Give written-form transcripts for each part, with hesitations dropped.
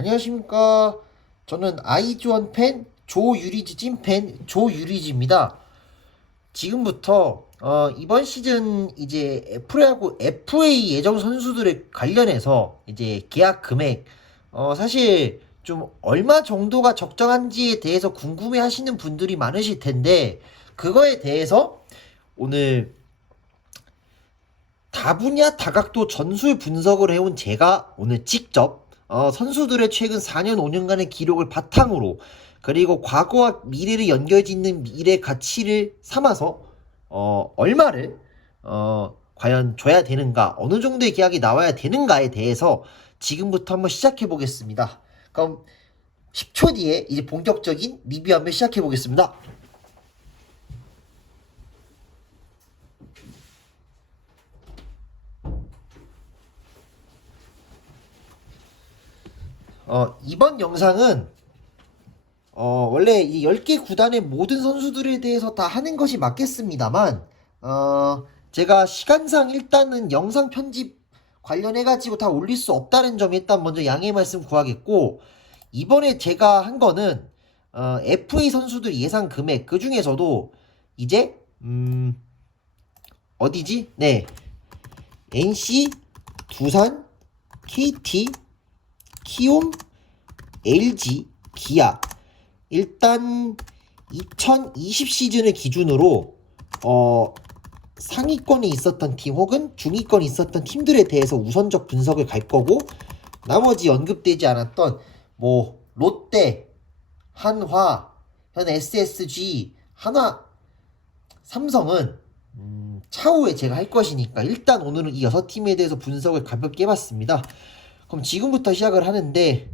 안녕하십니까. 저는 아이즈원 팬 조유리지 찐팬 조유리지입니다. 지금부터 이번 시즌 이제 프로야구 FA 예정 선수들에 관련해서 이제 계약 금액 사실 좀 얼마 정도가 적정한지에 대해서 궁금해 하시는 분들이 많으실 텐데 그거에 대해서 오늘 다분야 다각도 전술 분석을 해온 제가 오늘 직접 선수들의 최근 4년 5년간의 기록을 바탕으로 그리고 과거와 미래를 연결짓는 미래 가치를 삼아서 얼마를 과연 줘야 되는가, 어느 정도의 계약이 나와야 되는가에 대해서 지금부터 한번 시작해 보겠습니다. 그럼 10초 뒤에 이제 본격적인 리뷰 한번 시작해 보겠습니다. 이번 영상은 원래 이 10개 구단의 모든 선수들에 대해서 다 하는 것이 맞겠습니다만, 제가 시간상 일단은 영상 편집 관련해가지고 다 올릴 수 없다는 점 일단 먼저 양해 말씀 구하겠고, 이번에 제가 한 거는, FA 선수들 예상 금액, 그 중에서도 이제, 어디지? 네. NC, 두산, KT, 키움, LG, 기아. 일단 2020 시즌을 기준으로 상위권에 있었던 팀 혹은 중위권에 있었던 팀들에 대해서 우선적 분석을 갈 거고, 나머지 언급되지 않았던 뭐 롯데, 한화, 현 SSG, 하나, 삼성은 차후에 제가 할 것이니까 일단 오늘은 이 6팀에 대해서 분석을 가볍게 해봤습니다. 그럼 지금부터 시작을 하는데,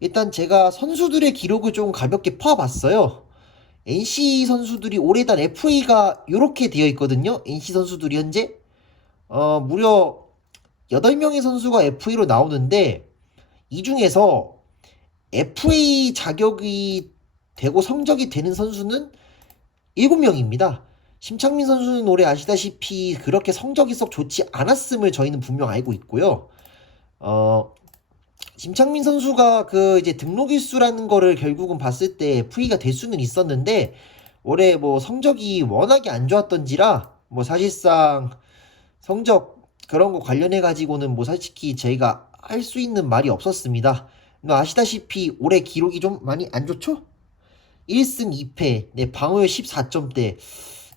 일단 제가 선수들의 기록을 좀 가볍게 퍼봤어요. NC 선수들이 올해 단 FA가 이렇게 되어 있거든요. NC 선수들이 현재 무려 8명의 선수가 FA로 나오는데, 이 중에서 FA 자격이 되고 성적이 되는 선수는 7명입니다. 심창민 선수는 올해 아시다시피 그렇게 성적이 썩 좋지 않았음을 저희는 분명 알고 있고요. 심창민 선수가 그 이제 등록 일수라는 거를 결국은 봤을 때 FA가 될 수는 있었는데, 올해 뭐 성적이 워낙에 안 좋았던지라 뭐 사실상 성적 그런 거 관련해 가지고는 뭐 솔직히 저희가 할 수 있는 말이 없었습니다. 아시다시피 올해 기록이 좀 많이 안 좋죠? 1승 2패, 네, 방어율 14점대.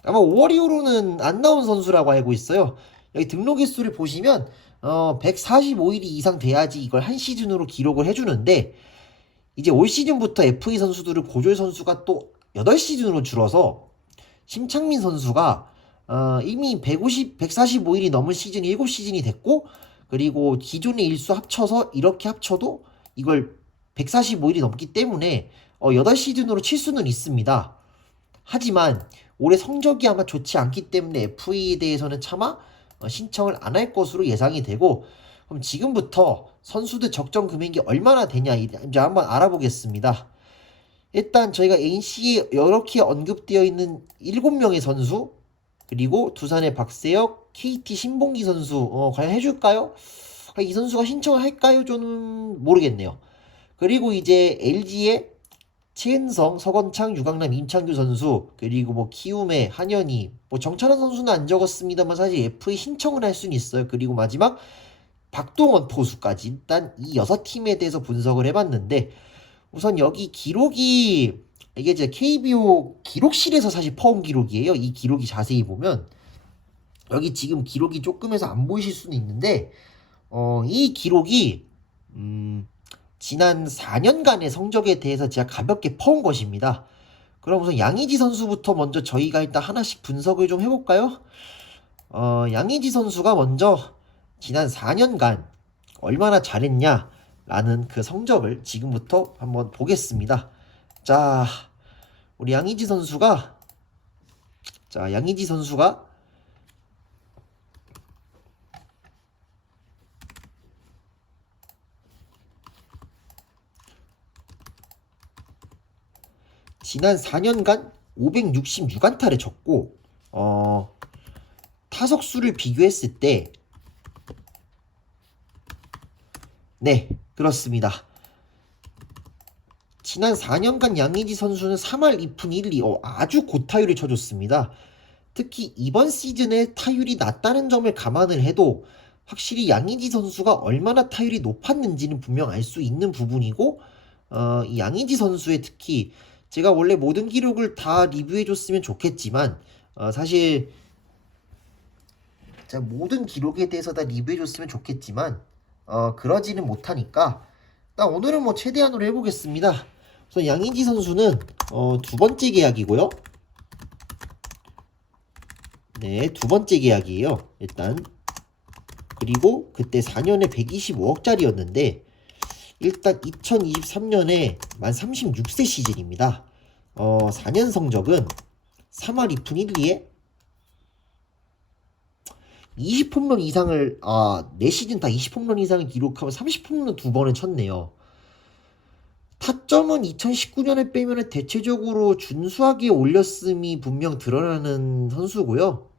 아마 5월 이후로는 안 나온 선수라고 알고 있어요. 여기 등록 일수를 보시면 145일이 이상 돼야지 이걸 한 시즌으로 기록을 해주는데, 이제 올 시즌부터 FA 선수들을 고졸 선수가 또 8시즌으로 줄어서 심창민 선수가 이미 145일이 넘은 시즌이 7시즌이 됐고, 그리고 기존의 일수 합쳐서 이렇게 합쳐도 이걸 145일이 넘기 때문에 8시즌으로 칠 수는 있습니다. 하지만 올해 성적이 아마 좋지 않기 때문에 FA에 대해서는 차마 신청을 안 할 것으로 예상이 되고, 그럼 지금부터 선수들 적정 금액이 얼마나 되냐 이제 한번 알아보겠습니다. 일단 저희가 NC에 이렇게 언급되어 있는 7명의 선수, 그리고 두산의 박세혁, KT 신봉기 선수 과연 해줄까요? 이 선수가 신청을 할까요? 저는 모르겠네요. 그리고 이제 LG의 최은성, 서건창, 유강남, 임창규 선수, 그리고 뭐 키움의 한현희, 뭐 정찬원 선수는 안 적었습니다만 사실 FA 신청을 할 수는 있어요. 그리고 마지막 박동원 포수까지 일단 이 6팀에 대해서 분석을 해봤는데, 우선 여기 기록이 이게 이제 KBO 기록실에서 사실 퍼온 기록이에요. 이 기록이 자세히 보면 여기 지금 기록이 조금 해서 안 보이실 수는 있는데, 이 기록이 지난 4년간의 성적에 대해서 제가 가볍게 퍼온 것입니다. 그럼 우선 양의지 선수부터 먼저 저희가 일단 하나씩 분석을 좀 해볼까요? 양의지 선수가 먼저 지난 4년간 얼마나 잘했냐라는 그 성적을 지금부터 한번 보겠습니다. 자, 우리 양의지 선수가, 지난 4년간 566안타를 쳤고, 타석 수를 비교했을 때, 네, 그렇습니다. 지난 4년간 양의지 선수는 3할 2푼 1리 아주 고타율을 쳐줬습니다. 특히 이번 시즌에 타율이 낮다는 점을 감안을 해도 확실히 양의지 선수가 얼마나 타율이 높았는지는 분명 알 수 있는 부분이고 이 양의지 선수의 특히 제가 원래 모든 기록을 다 리뷰해줬으면 좋겠지만 사실 제가 모든 기록에 대해서 다 리뷰해줬으면 좋겠지만 그러지는 못하니까 딱 오늘은 뭐 최대한으로 해보겠습니다. 우선 양의지 선수는 두 번째 계약이고요. 네, 두 번째 계약이에요. 일단 그리고 그때 4년에 125억짜리였는데 일단 2023년에 만 36세 시즌입니다. 4년 성적은 3할 2푼 1리에 20홈런 이상을 4시즌 다 20홈런 이상을 기록하면 30홈런 두 번을 쳤네요. 타점은 2019년에 빼면 대체적으로 준수하게 올렸음이 분명 드러나는 선수고요.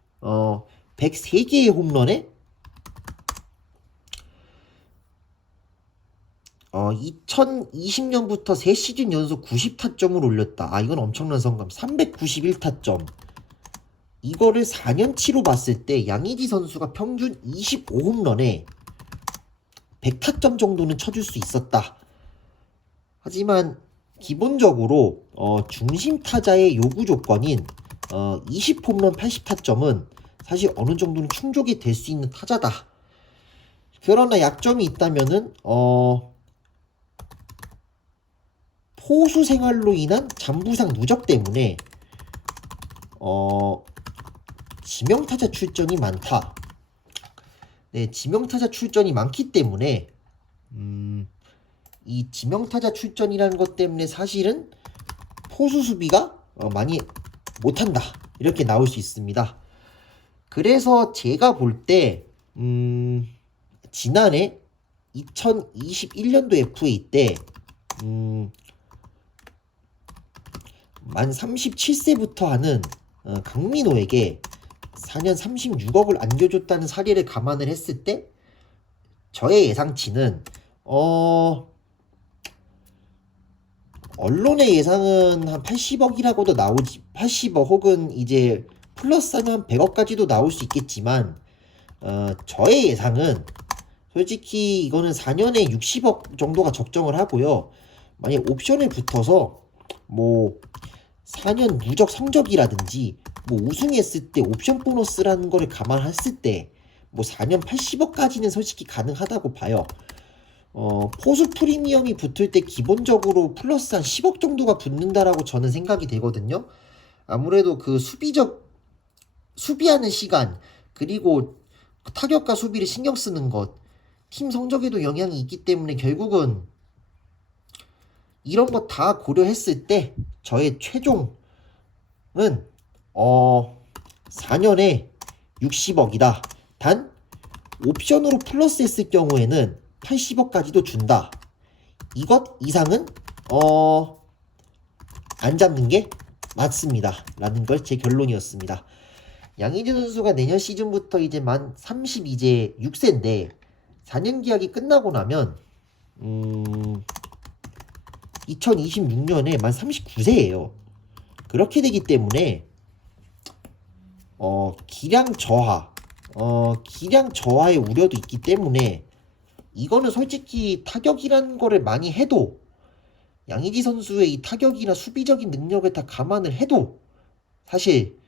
103개의 홈런에 2020년부터 3시즌 연속 90타점을 올렸다. 이건 엄청난 성감. 391타점. 이거를 4년치로 봤을 때 양의지 선수가 평균 25홈런에 100타점 정도는 쳐줄 수 있었다. 하지만 기본적으로 중심 타자의 요구 조건인 20홈런 80타점은 사실 어느 정도는 충족이 될 수 있는 타자다. 그러나 약점이 있다면은 포수 생활로 인한 잔부상 누적 때문에 지명타자 출전이 많다. 네, 지명타자 출전이 많기 때문에 이 지명타자 출전이라는 것 때문에 사실은 포수 수비가 많이 못한다. 이렇게 나올 수 있습니다. 그래서 제가 볼 때 지난해 2021년도 FA 때 만 37세부터 하는 강민호에게 4년 36억을 안겨줬다는 사례를 감안을 했을 때 저의 예상치는 언론의 예상은 한 80억이라고도 나오지 80억 혹은 이제 플러스하면 100억까지도 나올 수 있겠지만 저의 예상은 솔직히 이거는 4년에 60억 정도가 적정을 하고요. 만약 옵션을 붙어서 뭐 4년 누적 성적이라든지 뭐 우승했을 때 옵션 보너스라는 거를 감안했을 때 뭐 4년 80억까지는 솔직히 가능하다고 봐요. 포수 프리미엄이 붙을 때 기본적으로 플러스 한 10억 정도가 붙는다라고 저는 생각이 되거든요. 아무래도 그 수비하는 시간 그리고 타격과 수비를 신경 쓰는 것 팀 성적에도 영향이 있기 때문에 결국은 이런 거 다 고려했을 때 저의 최종은 4년에 60억이다. 단 옵션으로 플러스 했을 경우에는 80억까지도 준다. 이것 이상은 안 잡는 게 맞습니다. 라는 걸 제 결론이었습니다. 양의지 선수가 내년 시즌부터 이제 만 32제 6세인데 4년 계약이 끝나고 나면 2026년에 만 39세예요. 그렇게 되기 때문에 기량 저하의 우려도 있기 때문에 이거는 솔직히 타격이라는 거를 많이 해도 양의지 선수의 이 타격이나 수비적인 능력을 다 감안을 해도 사실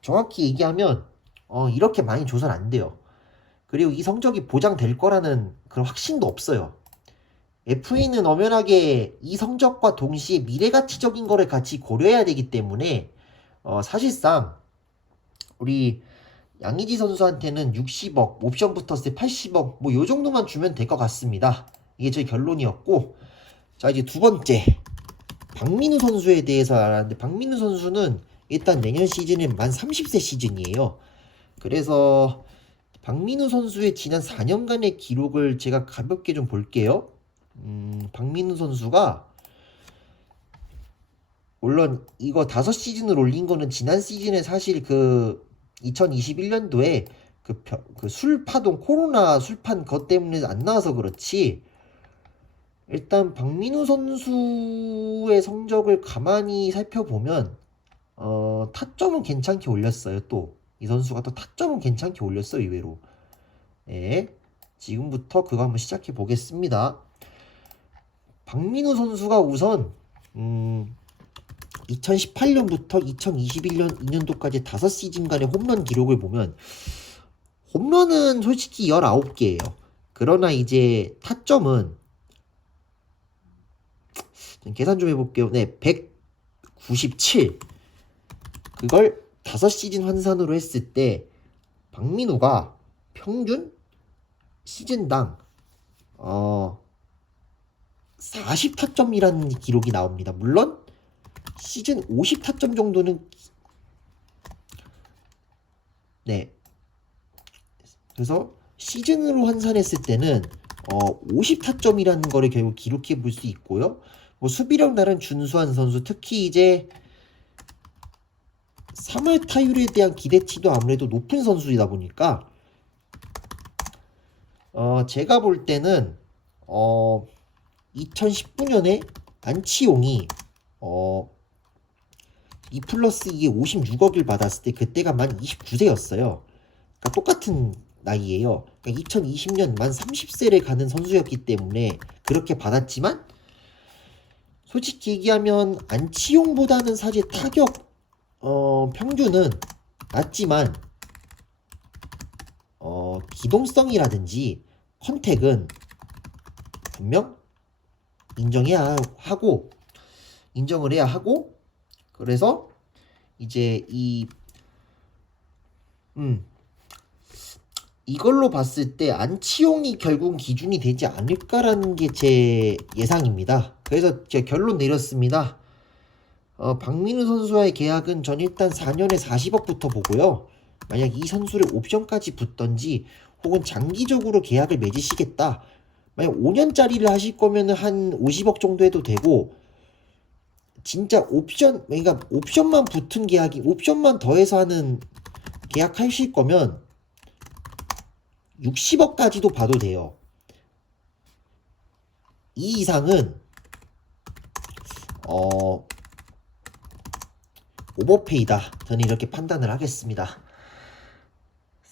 정확히 얘기하면 이렇게 많이 줘서는 안 돼요. 그리고 이 성적이 보장될 거라는 그런 확신도 없어요. FA는 엄연하게 이 성적과 동시에 미래가치적인 거를 같이 고려해야 되기 때문에 사실상 우리 양의지 선수한테는 60억, 옵션 붙었을 때 80억 뭐 요 정도만 주면 될 것 같습니다. 이게 제 결론이었고 자 이제 두 번째 박민우 선수에 대해서 알았는데 박민우 선수는 일단 내년 시즌은 만 30세 시즌이에요. 그래서 박민우 선수의 지난 4년간의 기록을 제가 가볍게 좀 볼게요. 박민우 선수가 물론 이거 5시즌을 올린 거는 지난 시즌에 사실 그 2021년도에 그 술파동 코로나 술판 것 때문에 안 나와서 그렇지 일단 박민우 선수의 성적을 가만히 살펴보면 타점은 괜찮게 올렸어요. 또 이 선수가 또 타점은 괜찮게 올렸어요. 의외로. 네, 지금부터 그거 한번 시작해 보겠습니다. 박민우 선수가 우선 2018년부터 2021년 2년도까지 5시즌간의 홈런 기록을 보면 홈런은 솔직히 19개예요. 그러나 이제 타점은 계산 좀 해볼게요. 네, 197. 그걸 5시즌 환산으로 했을 때 박민우가 평균 시즌당 40타점이라는 기록이 나옵니다. 물론 시즌 50타점 정도는 네. 그래서 시즌으로 환산했을 때는 50타점이라는 거를 결국 기록해 볼 수 있고요. 뭐 수비력 나름 준수한 선수, 특히 이제 3할 타율에 대한 기대치도 아무래도 높은 선수이다 보니까 제가 볼 때는 2019년에 안치용이 2 플러스 2에 56억을 받았을 때 그때가 만 29세였어요. 그러니까 똑같은 나이예요. 그러니까 2020년 만 30세를 가는 선수였기 때문에 그렇게 받았지만 솔직히 얘기하면 안치용보다는 사실 타격 평균은 낮지만 기동성이라든지 컨택은 분명 인정을 해야 하고 그래서 이제 이걸로 봤을 때 안치용이 결국 기준이 되지 않을까라는 게 제 예상입니다. 그래서 제가 결론 내렸습니다. 박민우 선수와의 계약은 전 일단 4년에 40억부터 보고요. 만약 이 선수를 옵션까지 붙던지 혹은 장기적으로 계약을 맺으시겠다. 만약 5년짜리를 하실 거면 한 50억 정도 해도 되고 진짜 그러니까 옵션만 붙은 계약이 옵션만 더해서 하는 계약하실 거면 60억까지도 봐도 돼요. 이 이상은 오버페이다. 저는 이렇게 판단을 하겠습니다.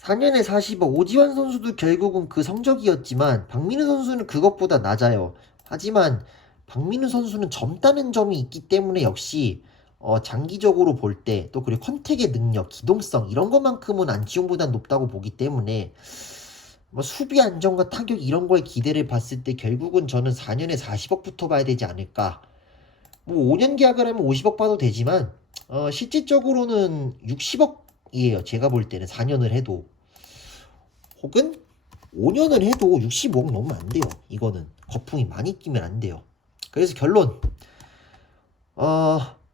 4년에 40억 오지환 선수도 결국은 그 성적이었지만 박민우 선수는 그것보다 낮아요. 하지만 박민우 선수는 젊다는 점이 있기 때문에 역시 장기적으로 볼 때 또 그리고 컨택의 능력, 기동성 이런 것만큼은 안치홍보다 높다고 보기 때문에 뭐 수비 안정과 타격 이런 거에 기대를 봤을 때 결국은 저는 4년에 40억부터 봐야 되지 않을까. 뭐 5년 계약을 하면 50억 봐도 되지만 실질적으로는 60억이에요. 제가 볼 때는 4년을 해도 혹은 5년을 해도 65억 넘으면 안 돼요. 이거는 거품이 많이 끼면 안 돼요. 그래서 결론 4년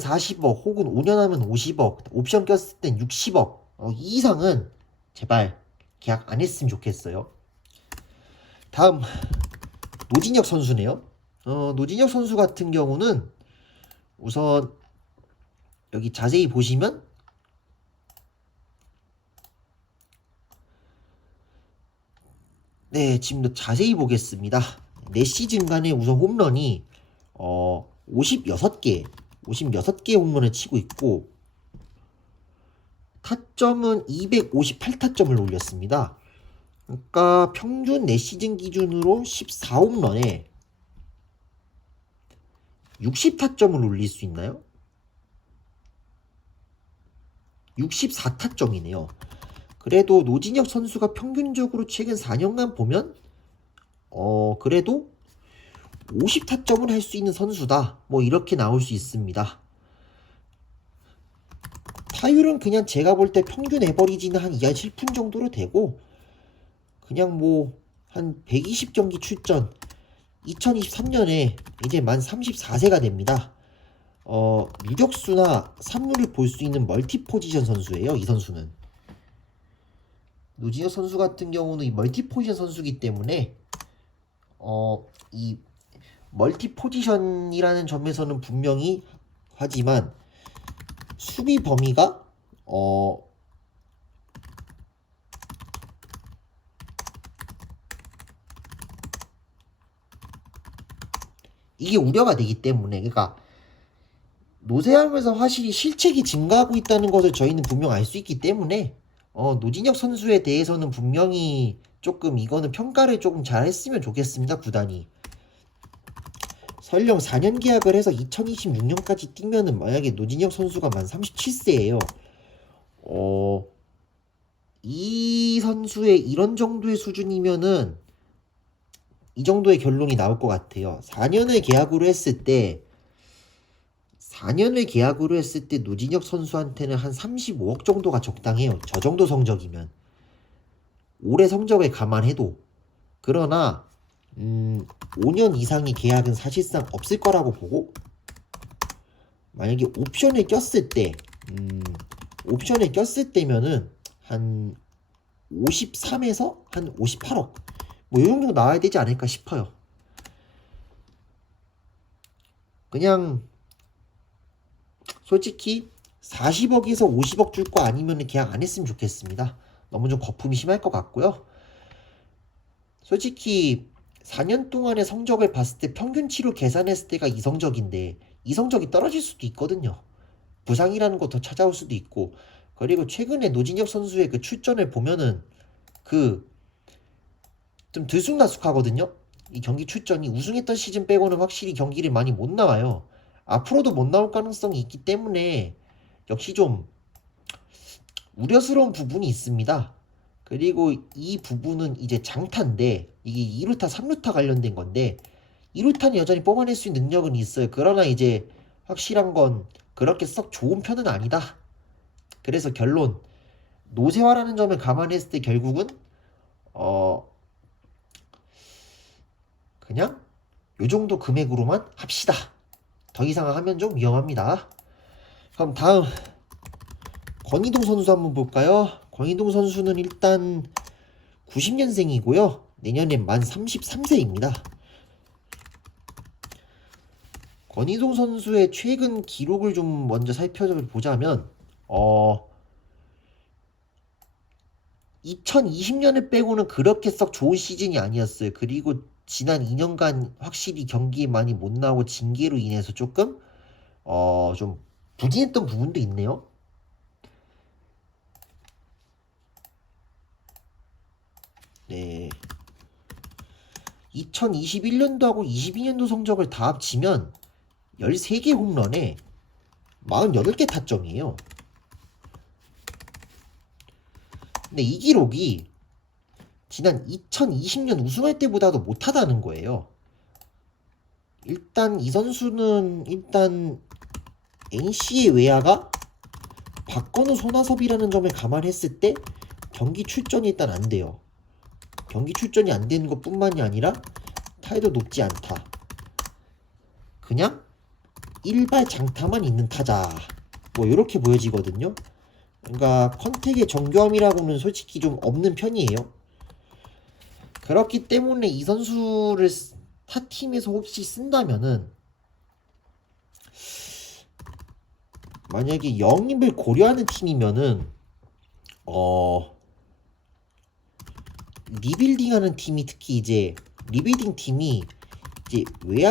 40억 혹은 5년 하면 50억 옵션 꼈을 땐 60억 이 이상은 제발 계약 안 했으면 좋겠어요. 다음 노진혁 선수네요. 노진혁 선수 같은 경우는 우선 여기 자세히 보시면 네, 지금도 자세히 보겠습니다. 4시즌간에 우선 홈런이 56개 홈런을 치고 있고 타점은 258타점을 올렸습니다. 그러니까 평균 4시즌 기준으로 14홈런에 60타점을 올릴 수 있나요? 64타점이네요. 그래도 노진혁 선수가 평균적으로 최근 4년간 보면 그래도 50타점을 할 수 있는 선수다. 뭐 이렇게 나올 수 있습니다. 타율은 그냥 제가 볼 때 평균 에버리지는 한 2할 7푼 정도로 되고 그냥 뭐 한 120경기 출전 2023년에 이제 만 34세가 됩니다. 유격수나 3루를 볼 수 있는 멀티 포지션 선수예요. 이 선수는 노진혁 선수 같은 경우는 이 멀티 포지션 선수이기 때문에 이 멀티 포지션이라는 점에서는 분명히 하지만 수비 범위가 이게 우려가 되기 때문에, 그러니까 노쇠하면서 확실히 실책이 증가하고 있다는 것을 저희는 분명 알 수 있기 때문에 노진혁 선수에 대해서는 분명히 조금 이거는 평가를 조금 잘 했으면 좋겠습니다. 구단이 설령 4년 계약을 해서 2026년까지 뛰면은 만약에 노진혁 선수가 만 37세예요. 이 선수의 이런 정도의 수준이면은 이 정도의 결론이 나올 것 같아요. 4년을 계약으로 했을 때 4년을 계약으로 했을 때 노진혁 선수한테는 한 35억 정도가 적당해요. 저 정도 성적이면. 올해 성적을 감안해도. 그러나 5년 이상의 계약은 사실상 없을 거라고 보고, 만약에 옵션을 꼈을 때 옵션을 꼈을 때면은 한 53에서 한 58억 뭐 이 정도 나와야 되지 않을까 싶어요. 그냥 솔직히 40억에서 50억 줄 거 아니면 계약 안 했으면 좋겠습니다. 너무 좀 거품이 심할 것 같고요. 솔직히 4년 동안의 성적을 봤을 때 평균치로 계산했을 때가 이 성적인데 이 성적이 떨어질 수도 있거든요. 부상이라는 거 더 찾아올 수도 있고, 그리고 최근에 노진혁 선수의 그 출전을 보면은 그 좀 들쑥날쑥하거든요. 이 경기 출전이 우승했던 시즌 빼고는 확실히 경기를 많이 못 나와요. 앞으로도 못 나올 가능성이 있기 때문에 역시 좀 우려스러운 부분이 있습니다. 그리고 이 부분은 이제 장타인데 이게 2루타, 3루타 관련된 건데 2루타는 여전히 뽑아낼 수 있는 능력은 있어요. 그러나 이제 확실한 건 그렇게 썩 좋은 편은 아니다. 그래서 결론, 노쇠화라는 점을 감안했을 때 결국은 그냥 요 정도 금액으로만 합시다. 더 이상 하면 좀 위험합니다. 그럼 다음 권희동 선수 한번 볼까요? 권희동 선수는 일단 90년생이고요. 내년에 만 33세입니다. 권희동 선수의 최근 기록을 좀 먼저 살펴보자면 2020년을 빼고는 그렇게 썩 좋은 시즌이 아니었어요. 그리고 지난 2년간 확실히 경기에 많이 못 나오고 징계로 인해서 조금 좀 부진했던 부분도 있네요. 네. 2021년도하고 22년도 성적을 다 합치면 13개 홈런에 48개 타점이에요. 근데 이 기록이 지난 2020년 우승할 때보다도 못하다는 거예요. 일단 이 선수는 NC의 외야가 박건우, 손아섭이라는 점을 감안했을 때 경기 출전이 일단 안 돼요. 경기 출전이 안 되는 것 뿐만이 아니라 타율도 높지 않다. 그냥 일발 장타만 있는 타자, 뭐 이렇게 보여지거든요. 그러니까 컨택의 정교함이라고는 솔직히 좀 없는 편이에요. 그렇기 때문에 이 선수를 타 팀에서 혹시 쓴다면은 만약에 영입을 고려하는 팀이면은 리빌딩하는 팀이, 특히 이제 리빌딩 팀이 이제 외야